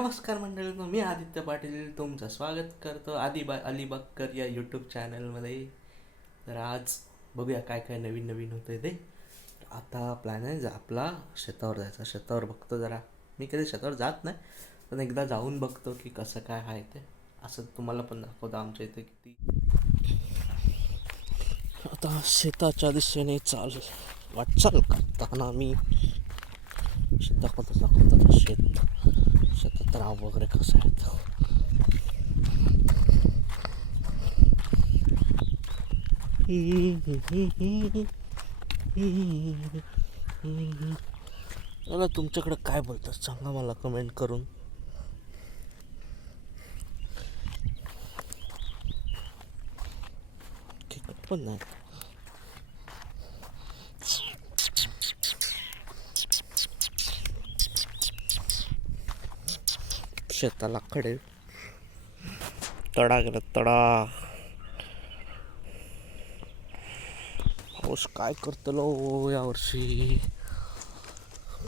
नमस्कार मंडळींनो, मी आदित्य पाटील तुमचं स्वागत करतो अलिबागकर या यूट्यूब चॅनलमध्ये. तर आज बघूया काय काय नवीन नवीन होतं ते. आता प्लॅन आहे आपला शेतावर जायचा. शेतावर बघतो जरा. मी कधी शेतावर जात नाही, पण एकदा जाऊन बघतो की कसं काय आहे ते. असं तुम्हाला पण दाखवतो आमच्या इथे किती. आता शेताच्या दिशेने वाटचाल करताना मी दाखवतो शेतात राव वगैरे कसं आहेत. मला तुमच्याकडे काय बोलतात सांगा मला कमेंट करून. पण नाही शेताला कडे तडा गेला तडा. पाऊस काय करतलो यावर्षी.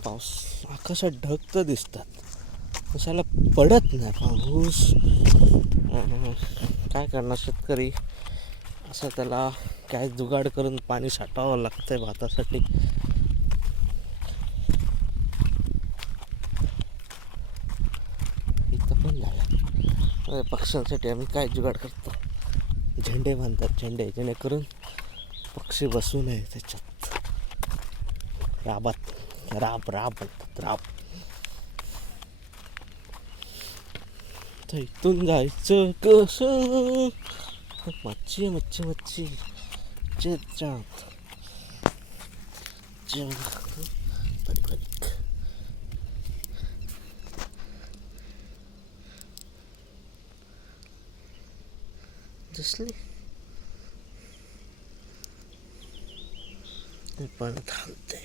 पाऊस आकाशात ढग तर दिसतात, कशाला पडत नाही पाऊस. काय करणार शेतकरी, असं त्याला काय जुगाड करून पाणी साठावं लागतंय भातासाठी. इथं पण झालं. पक्ष्यांसाठी आम्ही काय जुगाड करतो, झेंडे बांधतात, झेंडे जेणेकरून पक्षी बसू नये त्याच्यात. राबात राब म्हणतात, राब. इथून जायचं कसं. मच्छी मच्छी मच्छी दिसली पण थांबते.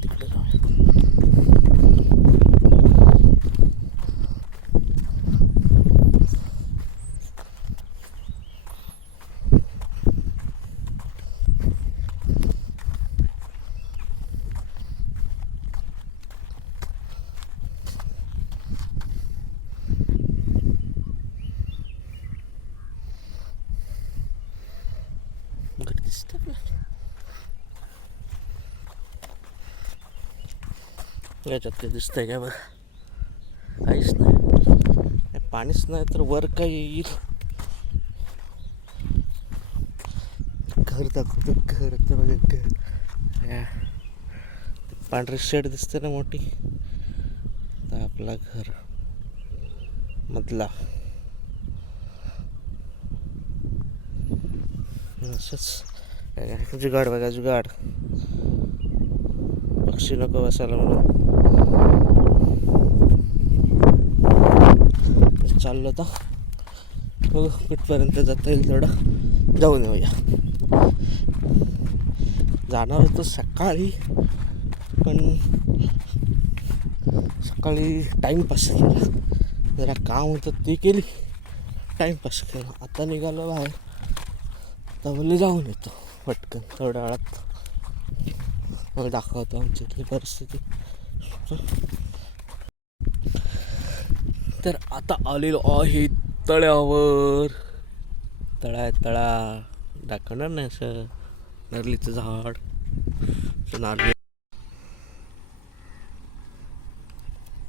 तिकडे जाऊ. याच्यात ते दिसतंय का बघ, काहीच नाही. पाणीच नाही तर वर काय येईल. घर दाखवतो, घर तर बघा, घर. पांढरी शेड दिसते ना मोठी, तर आपला घर मधला. असंच जुगाड बघा, जुगाड. पक्षी नको बसायला म्हणून चाललो आता. हो, कुठपर्यंत जाता येईल थोडं जाऊन येऊया. जाणार होतो सकाळी, पण सकाळी टाईमपास केला. जरा काम होतं ते केली, टाईमपास केला. आता निघालो बाहेर, आता बोलले जाऊन येतो पटकन थोड्या वेळात. मला दाखवतो आमची इथली परिस्थिती. तर आता आलेलो आहे तळ्यावर. तळा दाखवणार नाही असं. नारळीचं झाड, नारळी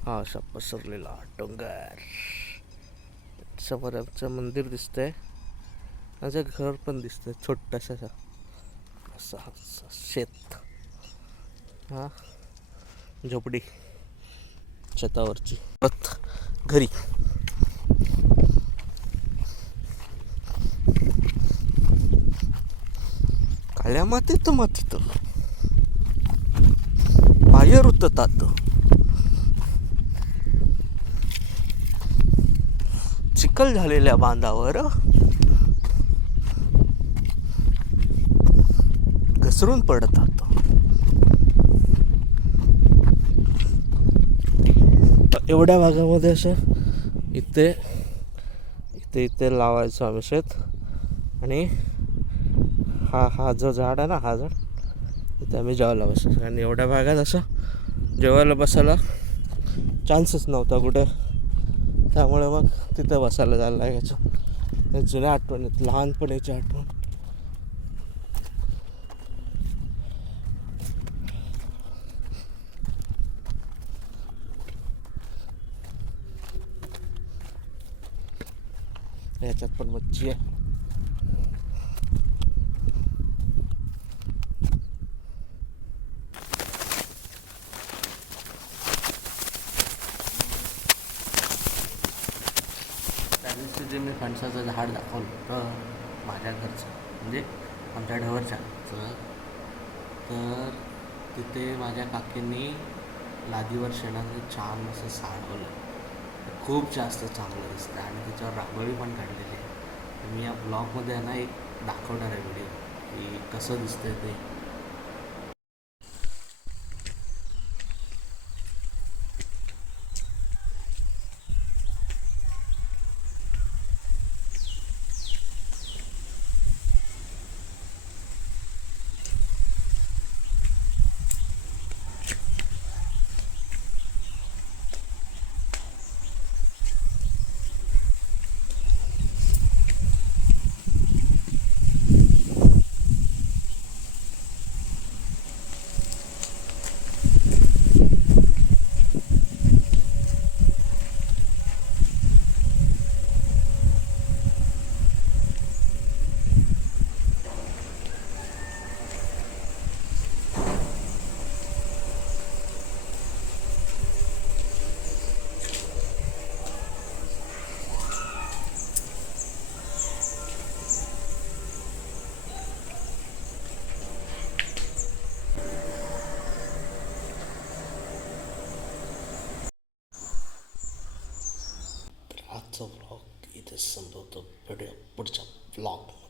हा असा पसरलेला डोंगर. समोर आमचं मंदिर दिसतंय, माझं घर पण दिसतंय छोटंसं असं शेत. हा झोपडी शेतावरची. परत घरी काळ्या मातीत बाहेर रुततात. चिखल झालेल्या बांधावर घसरून पडतात. एवढ्या भागामध्ये असं इथे इथे लावायचो आम्ही शेत. आणि हा जो झाड आहे ना, हा झाड तिथं आम्ही जेवायला बसायचो आणि एवढ्या भागात असं जेवायला बसायला चान्सच नव्हता कुठं, त्यामुळे मग तिथं बसायला जायला लागायचं. या जुन्या आठवणीत लहानपणीची आठवण. याच्यात पण मच्छी आहे. त्या दिवशी जे मी फणसाचं झाड दाखवलं होतं माझ्या घरचं, म्हणजे आमच्या ढवरच्याचं, तर तिथे माझ्या काकींनी लादीवर शेणाने छान असं साडवलं. खूप जास्त चांगलं दिसतं आणि त्याच्यावर रांगोळी पण काढलेली आहे. तर मी या ब्लॉगमध्ये आहे ना एक दाखवणार आहे व्हिडिओ की कसं दिसतंय ते. आजचा व्लॉग इथे संपवतो. भेटूया पुढच्या व्लॉग.